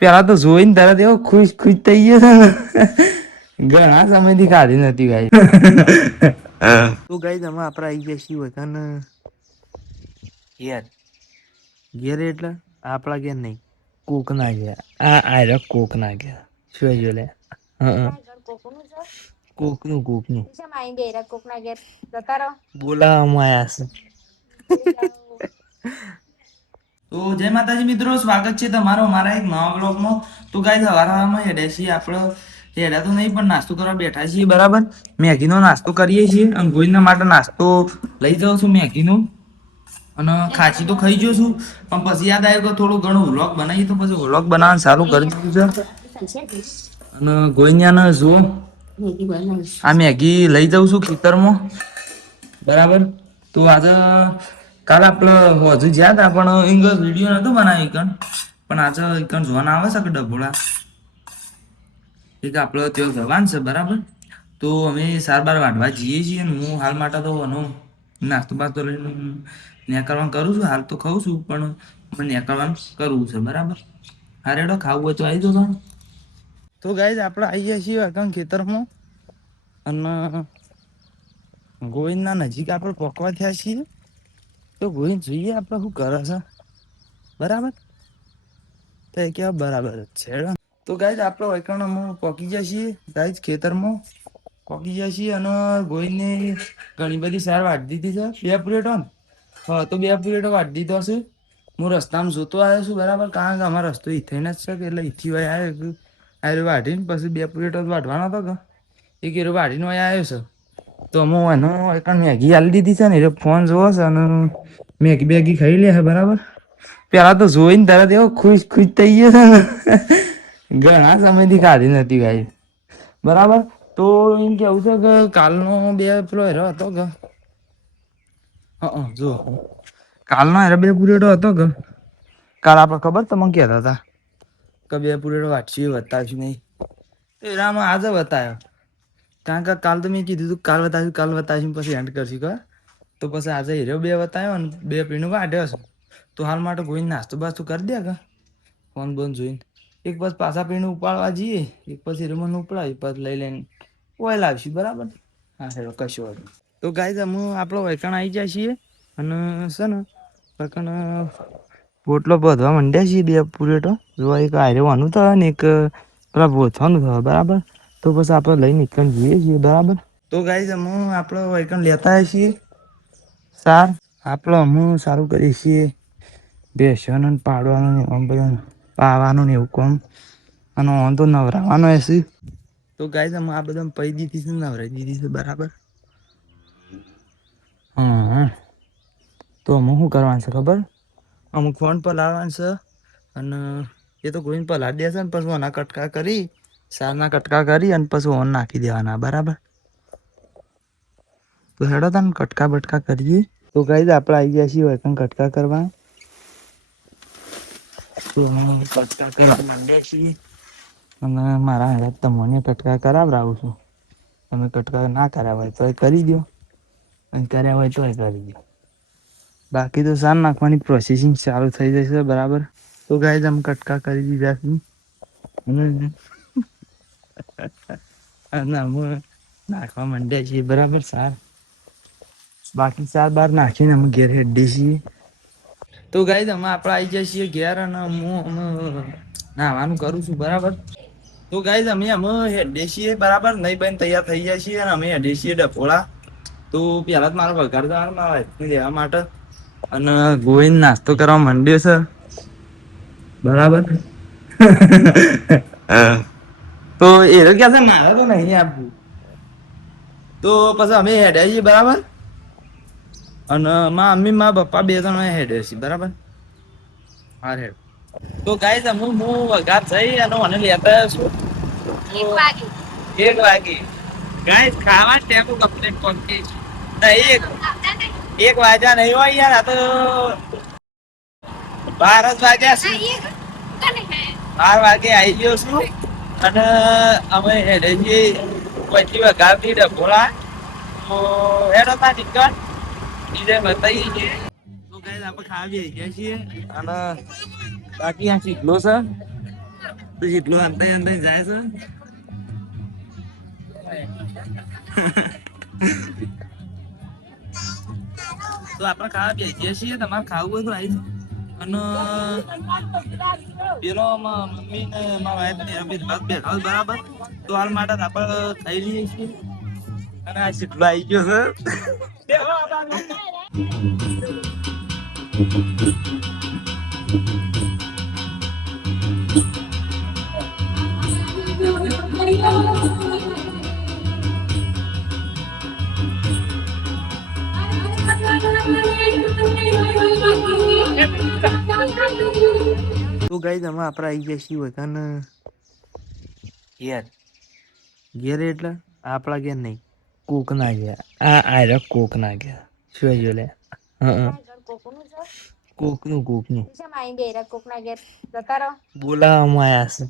પેલા તો જોઈને તરત એવો ખુશ ખુશ થઈ ગયો છે ને. ઘણા સમયથી ખાધી નથી ગાય. તો ગાય તમે આપડે આઈ ગયા છીએ ને ઘેર. ઘેર એટલે આપડા ઘેર નહી. કોક ના ઘેર આ કોક ના ઘેર શું લે. કોકનું બોલાવવામાં આયા છે. તો જય માતાજી મિત્રો, સ્વાગત છે તમારો મારા એક નવા બ્લોગમાં. તો ગાઈસ હવારમાં હેડ્યા આપડે હેડ્યા તો નહીં પણ નાસ્તો કરવા બેઠા છીએ બરાબર. મેગી નો નાસ્તો કરીએ છીએ અને ગોવિંદના માટે નાસ્તો લઈ જાઉં છું મેગી નું. અને ખાંચી તો ખાઈ ગયો છું પણ પછી યાદ આવ્યું કે થોડું ઘણું વ્લોગ બનાવીએ તો પછી વ્લોગ બનાવવાનું સારું કરી દીધું છે. અને ગોવિંદને જુઓ આ મેગી લઈ જાઉં છું ખેતરમાં બરાબર. તો આજે કાલ આપડે હજુ જ્યાં તા પણ વિડીયો નતું બનાવી પણ આજે જોવાના આવે છે કે ડભોળા એક આપડે ત્યાં જવાન છે બરાબર. તો અમે સાર બાર વાઢવા જઈએ છીએ હું હાલ માટે તો નાસ્તો બાસ્તો લઈને નેકાળવાનું કરું છું. હાલ તો ખાઉં છું પણ નેકાળવાનું કરવું છે બરાબર. હારે હેડો ખાવું હોય તો આવી જાઓ. તો ગાઈસ આપડે આવી ગયા છીએ ખેતરમાં અને ગોવિંદના નજીક આપડે પોકવા થયા છીએ. તો ગોવિંદ જોઈએ આપડે શું કરે છે બરાબર. તો કેવા બરાબર જ છે. તો ગાઈસ આપડે પોકી ગયા છીએ ગાઈસ ખેતરમાં પોકી ગયા છીએ અને ગોવિંદને ઘણી બધી સાર વાઢી દીધી છે. 2 પ્લેટો હા તો 2 પ્લેટો વાઢી દીધો છે. હું રસ્તામાં જોતો આવ્યો છું બરાબર, કારણ કે અમારો રસ્તો થઈને જ છે કે એટલે ઈથી આવ્યો આ વાઢીને પછી 2 પ્લેટો વાઢવાનો હતો કે એક એરો વાઢીને આવ્યો છે. તો હું એનો મેગી આલી દીધી છે ને એ ફોન જોવો છે અને મેગી બેગી ખાઈ લે બરાબર. પેલા તો જોઈને તરત એવો ખુશ ખુશ થઈ ગયો છે ને. ઘણા સમયથી ખાધી નથી ગાય બરાબર. તો એમ કેવું છે કે કાલનો પેલો હેરો હતો કે જો કાલનો 2 પ્લેટો હતો કે કાલ આપડે ખબર તમને કહેતા હતા કે 2 પ્લેટો વાટશું બતાવશું નહીં એરામાં આજે બતાવ્યો. કારણ કે કાલ તો મેં કીધું તું કાલ બતાવીશું પછી એન્ડ કરશું કે તો પછી આજે હીરો 2 બતાવ્યો ને 2 પીણું વાઢ્યો છે. તો હાલ માટે કોઈ નાસ્તો બાસ્તો કરી દે કે ફોન બોન જોઈને એક બસ પાછા પીને ઉપાડવા જઈએ એક પછી રમણ ઉપડાવી પછી લઈ લઈને ઓય લાવશું બરાબર. હા હેરો કશું વાંધો નહીં. તો ગાઈસ અમે આપણો વેચાણ આવી જાય છીએ અને છે ને પોટલો બાંધવા માંડ્યા છીએ 2 પ્લેટો જોવા એક આયરવાનું થાય ને એક પેલા બોથવાનું થાય બરાબર. તો પછી આપણે લઈ નીકળી જઈએ છીએ બરાબર. તો ગાઈસ અમે આપણો વેચાણ લેતા છીએ સાર આપડે સારું કરીએ છીએ બેસવાનું પાડવાનું પાવાનું ને એવું કોમ અને તો નવરાવાનો હશે. તો ગાઈસ અમે આ બધા પૈ દીધી છે નવરાઈ દીધી છે બરાબર. તો અમુક શું કરવાનું છે ખબર અમુક ફોન પર લાવવાનું છે અને એ તો ગોવિંદ પર લાડી દેશે ને પછી એના કટકા કરી સારના કટકા કરી અને પછી ઓન નાખી દેવાના બરાબર. તો હેડો તને કટકા બટકા કરીએ. તો ગાઈસ આપણે આવી ગયા છીએ કટકા કરવા. તો કટકા કરવા માંડ્યા છીએ અને મારા હાથે તમને કટકા કરાવડાવું છું. તમે કટકા ના કર્યા હોય તો એ કરી દો અને કર્યા હોય તો એ કરી દો. બાકી તો સાર નાખવાની પ્રોસેસિંગ ચાલુ થઈ જશે બરાબર. તો ગાઈસ અમે કટકા કરી દીધા છે અને અમે નાખવા માંડ્યા છીએ બરાબર સાર. બાકી સાર બાર નાખીને અમે ઘેર હેડીએ છીએ. તો ગાઈસ અમે આપણે આવી જાય છીએ ઘેર અને હું નાહવાનું કરું છું બરાબર. તો ગાઈસ અમે હેડીએ છીએ બરાબર નહીં બને તૈયાર થઈ જાય છીએ અને અમે હેડીએ છીએ ડફોળા. તો પેલા તો મારો વઘાર જવાનું લેવા માટે અને ગોવિંદ નાસ્તો કરવા માંડ્યો છે બરાબર. તો એ તો કે છે મારે તો નહીં આપવું. તો પછી અમે હેડ્યા છીએ બરાબર અને મમ્મી મારા પપ્પા 2 જણા હેડે છે બરાબર. હા હેડ. તો ગાઈસ હું વઘાર જઈ અને મને લેતા છું 1 વાગે ગાઈસ ખાવા ટેબુ કમ્પ્લીટ પહોંચી નહીં 1 વાગ્યા નહીં હોય યાર. આ તો 12 વાગ્યા છે. 12 વાગે આવી ગયો છું અને અમે હેડે છીએ પછી વઘારથી ડભોળા. તો હેડો તા નીકળ બીજે બતાવીએ છીએ. તો ગાઈસ આપણે ખાવા બેસી ગયા છીએ અને બાકી આ ચીકલો છે તો જેટલું અંતે અંતે જાય છે. તો આપણે ખાવા બેસીએ છીએ, તમારે ખાવું હોય તો આવી અને પેલો મમ્મી ને મારા વાઈફ ને બેઠા બરાબર. તો હાલ માટે આપણે ખાઈ લઈએ છીએ અને આ જેટલો આવી ગયો છે. તો ગાઈસ અમે આપણે આવી ગયા છીએ બધાને ઘેર. ઘેર એટલે આપણા ઘેર નહીં, કોક ના ઘેર. આ કોક ના ઘેર શું જો લે. કોકનું બોલાવવામાં આયા છે.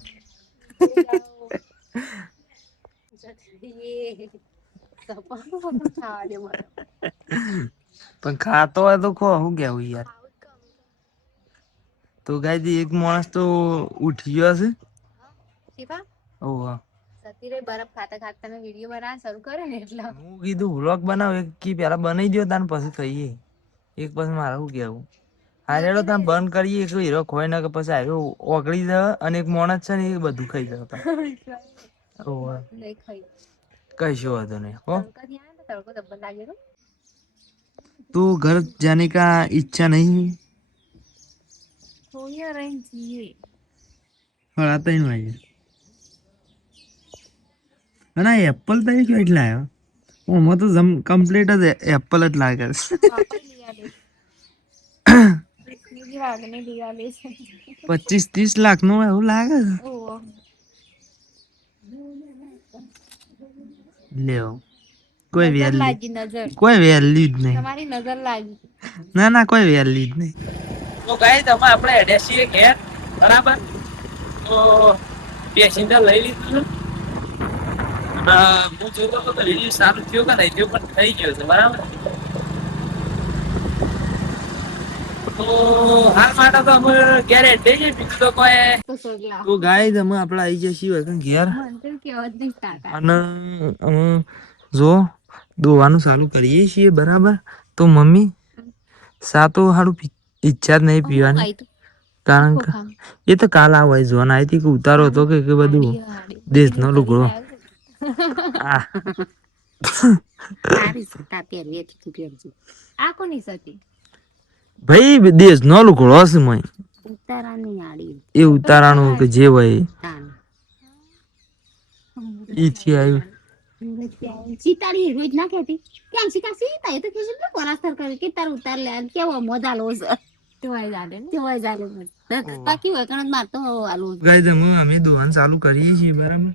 પણ ખાતો હોય તો ખો, શું કેવું યાર. તો ગાઈસ એક માણસ તો ઉઠી ગયો છે. ઓહ બરફ ખાતા ખાતા મેં વિડિયો બનાવવા શરૂ કર્યો ને એટલે હું કીધું વ્લોગ બનાવ એક કી પેલા બનાવી દો તાન પછી ખાઈએ. એક પછી મારે શું કેવું. હારેડો તમે બંધ કરીએ એક હીરો ખોય ને કે પછી આવ્યો ઓગળી જાય અને એક માણસ છે ને એ બધું ખાઈ જતા. ઓહ કઈશું વાંધો નહીં હો. तो घर जाने का इच्छा नहीं आता ही नहीं है एप्पल तो क्यों इतना है वो तो कंप्लीट है एप्पल જ લાગે છે 25-30 લાખ નો એવું લાગે છે લેવો કોઈ વેલ્યુ જ નહીં તમારી નજર લાગી ના ના કોઈ વેલ્યુ જ નહીં તો ગાઈસ અમે આપણે એડેસી ઘેર બરાબર તો પેસેન્જર લઈ લીધું હું જોતો તો રીલ સારું થયો કે નહીં થયો પણ થઈ ગયો છે બરાબર તો હાલ માટે તો અમે ઘેર એડે જઈએ બીજું તો કોઈ તો ગાઈસ અમે આપણે આવી જઈએ ઘેર અને અમે જો દોવાનું ચાલુ કરીએ છીએ બરાબર તો મમ્મી સાતો હારું ઈચ્છા જ નહીં પીવાની કારણ કે એ તો કાલ આવે જોન આવી હતી કે ઉતારો હતો કે બધું દેશનો લુગડો ભાઈ દેશનો લુગડો છે મય એ ઉતારાનું કે જે હોય ઈથી આવ્યું સીતાડી રોજ ના કહેતી કેમ સીતા સીતા એ તો કે છે કોરાસ્તર કરે કે તાર ઉતાર લે કેવો મોજાલો છે તેવાય જાલે બાકી હોય કણ માર તો આલુ ગાઈસ અમે દોવાન ચાલુ કરીએ છીએ બરાબર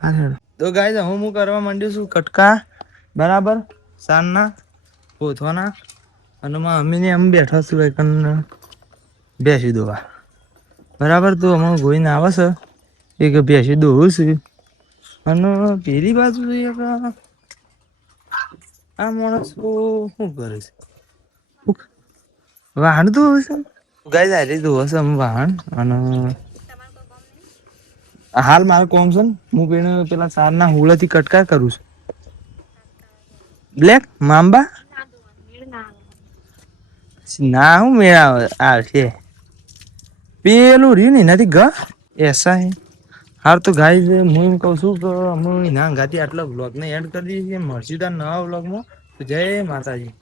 હા તો ગાઈસ હું કરવા માંડ્યો છું કટકા બરાબર સાનના પોથવાના અને અમે ને અમે બેઠા છું એકન બેસી દોવા બરાબર તો અમે ગોઈને આવે છે એક બેસી દોવું છે અને પેલી બાજુ આ માણસ શું કરે છે વાહન તો હશે ગાઈસ આ રીતે હશે વાહન અને હાલ મારે કોમ છે હું પેલા સારના હુળેથી કટકા કરું છું બ્લેક મામબા ના હું મેળા આવશે પેલું રહ્યું ને નથી ગ એસા હે હાર તો ગાઈસ હું એમ કહું છું કે અમે ના ગાતી આટલા વ્લોગને એડ કરી દઈએ છીએ મળશું તાર નવા વ્લોગમાં તો જય માતાજી